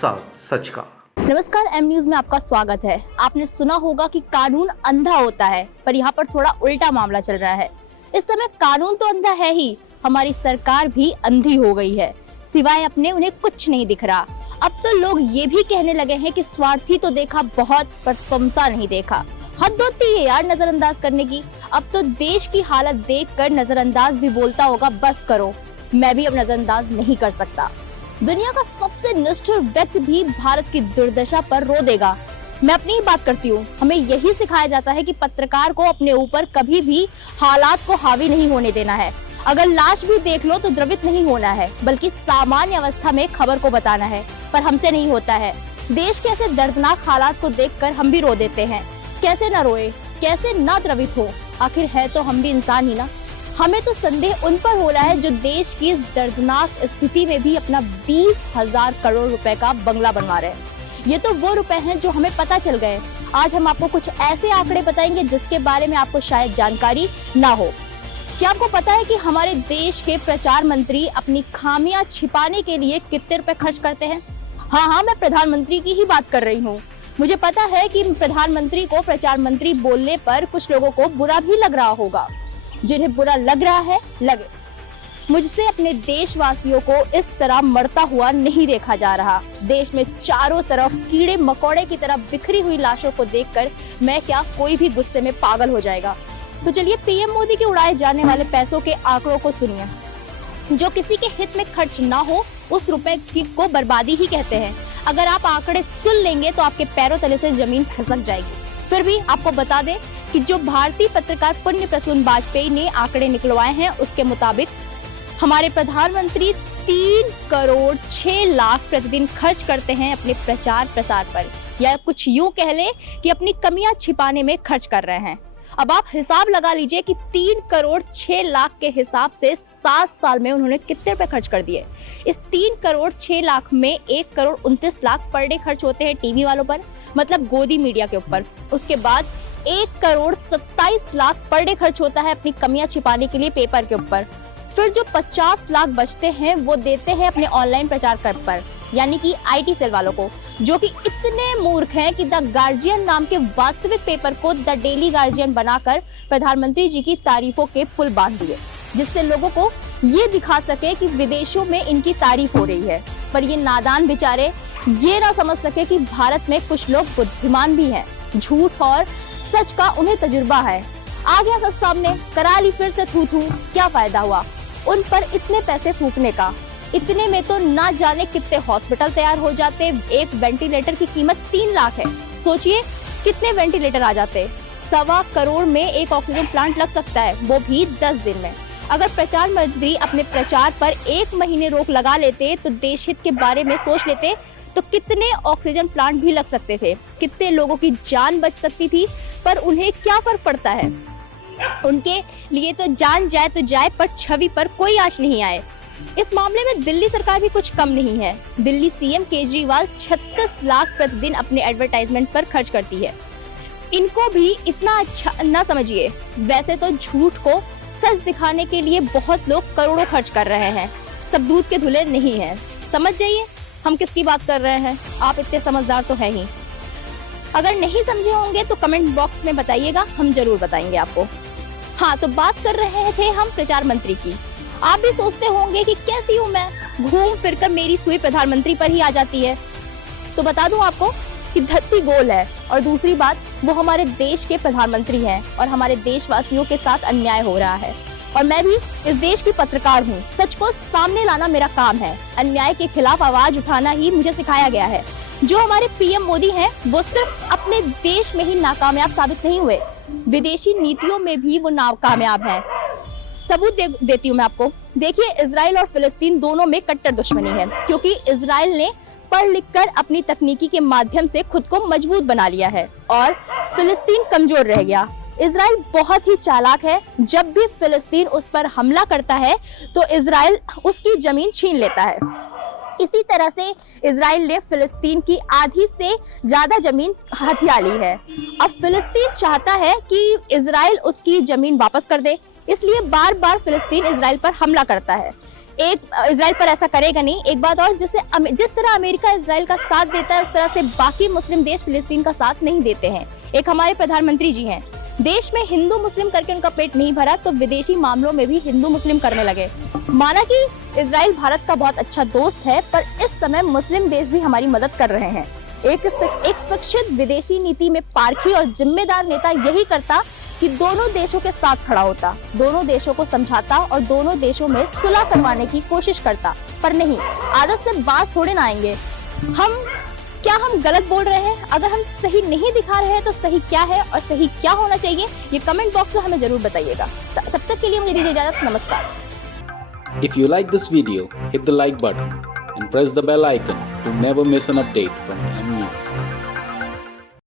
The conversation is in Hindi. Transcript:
साथ सच का। नमस्कार, एम न्यूज में आपका स्वागत है। आपने सुना होगा कि कानून अंधा होता है, पर यहाँ पर थोड़ा उल्टा मामला चल रहा है। इस समय कानून तो अंधा है ही, हमारी सरकार भी अंधी हो गई है। सिवाय अपने उन्हें कुछ नहीं दिख रहा। अब तो लोग ये भी कहने लगे हैं कि स्वार्थी तो देखा बहुत, पर तुमसा नहीं देखा। हद होती है यार नजरअंदाज करने की। अब तो देश की हालत देखकर नजरअंदाज भी बोलता होगा बस करो, मैं भी अब नजरअंदाज नहीं कर सकता। दुनिया का सबसे निष्ठुर व्यक्ति भी भारत की दुर्दशा पर रो देगा। मैं अपनी ही बात करती हूँ। हमें यही सिखाया जाता है कि पत्रकार को अपने ऊपर कभी भी हालात को हावी नहीं होने देना है। अगर लाश भी देख लो तो द्रवित नहीं होना है, बल्कि सामान्य अवस्था में खबर को बताना है। पर हमसे नहीं होता है। देश के ऐसे दर्दनाक हालात को देखकर हम भी रो देते हैं। कैसे न रोए, कैसे न द्रवित हो, आखिर है तो हम भी इंसान ही ना। हमें तो संदेह उन पर हो रहा है जो देश की इस दर्दनाक स्थिति में भी अपना 20,000 करोड़ रुपए का बंगला बनवा रहे हैं। ये तो वो रुपए हैं जो हमें पता चल गए। आज हम आपको कुछ ऐसे आंकड़े बताएंगे जिसके बारे में आपको शायद जानकारी ना हो। क्या आपको पता है कि हमारे देश के प्रचार मंत्री अपनी खामियां छिपाने के लिए कितने रुपए खर्च करते हैं? हाँ, मैं प्रधानमंत्री की ही बात कर रही हूँ। मुझे पता है कि प्रधानमंत्री को प्रचार मंत्री बोलने पर कुछ लोगों को बुरा भी लग रहा होगा। जिन्हें बुरा लग रहा है लगे। मुझसे अपने देशवासियों को इस तरह मरता हुआ नहीं देखा जा रहा। देश में चारों तरफ कीड़े मकोड़े की तरह बिखरी हुई लाशों को देखकर मैं क्या, कोई भी गुस्से में पागल हो जाएगा। तो चलिए पीएम मोदी के उड़ाए जाने वाले पैसों के आंकड़ों को सुनिए। जो किसी के हित में खर्च ना हो उस रुपए को बर्बादी ही कहते हैं। अगर आप आंकड़े सुन लेंगे तो आपके पैरों तले से जमीन खिसक जाएगी। फिर भी आपको बता दें कि जो भारतीय पत्रकार पुण्य प्रसून वाजपेयी ने आंकड़े निकलवाए हैं, उसके मुताबिक हमारे प्रधानमंत्री 3 करोड़ 6 लाख प्रतिदिन खर्च करते हैं अपने प्रचार प्रसार पर, या कुछ यूं कह ले कि अपनी कमियां छिपाने में खर्च कर रहे हैं। अब आप हिसाब लगा लीजिए कि 3 करोड़ 6 लाख के हिसाब से 7 साल में उन्होंने कितने रुपए खर्च कर दिए। इस 3 करोड़ 6 लाख में 1 करोड़ 29 लाख पर डे खर्च होते हैं टीवी वालों पर, मतलब गोदी मीडिया के ऊपर। उसके बाद 1 करोड़ 27 लाख पर डे खर्च होता है अपनी कमियां छिपाने के लिए पेपर के ऊपर। फिर जो 50 लाख बचते हैं वो देते हैं अपने ऑनलाइन प्रचार पर, यानी कि आईटी सेल वालों को, जो कि इतने मूर्ख हैं कि द गार्जियन नाम के वास्तविक पेपर को द डेली गार्जियन बनाकर प्रधानमंत्री जी की तारीफों के पुल बांध दिए, जिससे लोगों को ये दिखा सके कि विदेशों में इनकी तारीफ हो रही है। पर ये नादान बेचारे ये ना समझ सके कि भारत में कुछ लोग बुद्धिमान भी हैं। झूठ और सच का उन्हें तजुर्बा है। आ गया सच सामने, करा ली फिर से थू थू, क्या फायदा हुआ उन पर इतने पैसे फूकने का। इतने में तो ना जाने कितने हॉस्पिटल तैयार हो जाते। एक वेंटिलेटर की कीमत 3 लाख है। सोचिए कितने वेंटिलेटर आ जाते। 1.25 करोड़ में एक ऑक्सीजन प्लांट लग सकता है, वो भी 10 दिन में। अगर प्रचार मंत्री अपने प्रचार पर 1 महीने रोक लगा लेते तो देश हित के बारे में सोच लेते तो कितने ऑक्सीजन प्लांट भी लग सकते थे, कितने लोगों की जान बच सकती थी। पर उन्हें क्या फर्क पड़ता है? उनके लिए तो जान जाए तो जाए, पर छवि पर कोई आँच नहीं आए। इस मामले में दिल्ली सरकार भी कुछ कम नहीं है। दिल्ली सीएम केजरीवाल 36 लाख प्रतिदिन अपने एडवर्टाइजमेंट पर खर्च करती है। इनको भी इतना अच्छा ना समझिए। वैसे तो झूठ को सच दिखाने के लिए बहुत लोग करोड़ों खर्च कर रहे हैं। सब दूध के धुले नहीं है। समझ जाइए हम किसकी बात कर रहे हैं। आप इतने समझदार तो है ही। अगर नहीं समझे होंगे तो कमेंट बॉक्स में बताइएगा, हम जरूर बताएंगे आपको। हाँ, तो बात कर रहे थे हम प्रचार मंत्री की। आप भी सोचते होंगे कि कैसी हूँ मैं, घूम फिरकर मेरी सुई प्रधानमंत्री पर ही आ जाती है। तो बता दूं आपको कि धरती गोल है, और दूसरी बात वो हमारे देश के प्रधानमंत्री हैं और हमारे देशवासियों के साथ अन्याय हो रहा है। और मैं भी इस देश की पत्रकार हूँ। सच को सामने लाना मेरा काम है। अन्याय के खिलाफ आवाज उठाना ही मुझे सिखाया गया है। जो हमारे पीएम मोदी हैं वो सिर्फ अपने देश में ही नाकामयाब साबित नहीं हुए, विदेशी नीतियों में भी वो नाकामयाब हैं। सबूत देती हूँ मैं आपको। देखिए, इजराइल और फिलिस्तीन दोनों में कट्टर दुश्मनी है, क्योंकि इजराइल ने पढ़ लिख कर अपनी तकनीकी के माध्यम से खुद को मजबूत बना लिया है और फिलिस्तीन कमजोर रह गया। इजराइल बहुत ही चालाक है। जब भी फिलिस्तीन उस पर हमला करता है तो इजराइल उसकी जमीन छीन लेता है। इसी तरह से इजराइल ने फिलिस्तीन की आधी से ज्यादा जमीन हथिया ली है। अब फिलिस्तीन चाहता है कि इजराइल उसकी जमीन वापस कर दे, इसलिए बार बार फिलिस्तीन इजराइल पर हमला करता है। एक इजराइल पर ऐसा करेगा नहीं। एक बात और, जिस तरह अमेरिका इजराइल का साथ देता है उस तरह से बाकी मुस्लिम देश फिलिस्तीन का साथ नहीं देते हैं। एक हमारे प्रधानमंत्री जी हैं, देश में हिंदू मुस्लिम करके उनका पेट नहीं भरा तो विदेशी मामलों में भी हिंदू मुस्लिम करने लगे। माना कि इजराइल भारत का बहुत अच्छा दोस्त है, पर इस समय मुस्लिम देश भी हमारी मदद कर रहे हैं। एक शिक्षित विदेशी नीति में पारखी और जिम्मेदार नेता यही करता कि दोनों देशों के साथ खड़ा होता, दोनों देशों को समझाता और दोनों देशों में सुलह करवाने की कोशिश करता। पर नहीं, आदत से बाज थोड़े ना आएंगे। क्या हम गलत बोल रहे हैं? अगर हम सही नहीं दिखा रहे हैं तो सही क्या है और सही क्या होना चाहिए, ये कमेंट बॉक्स में हमें जरूर बताइएगा। तब तक के लिए मुझे दीजिए इजाजत। नमस्कार। If you like this video, hit the like button and press the bell icon to never miss an update from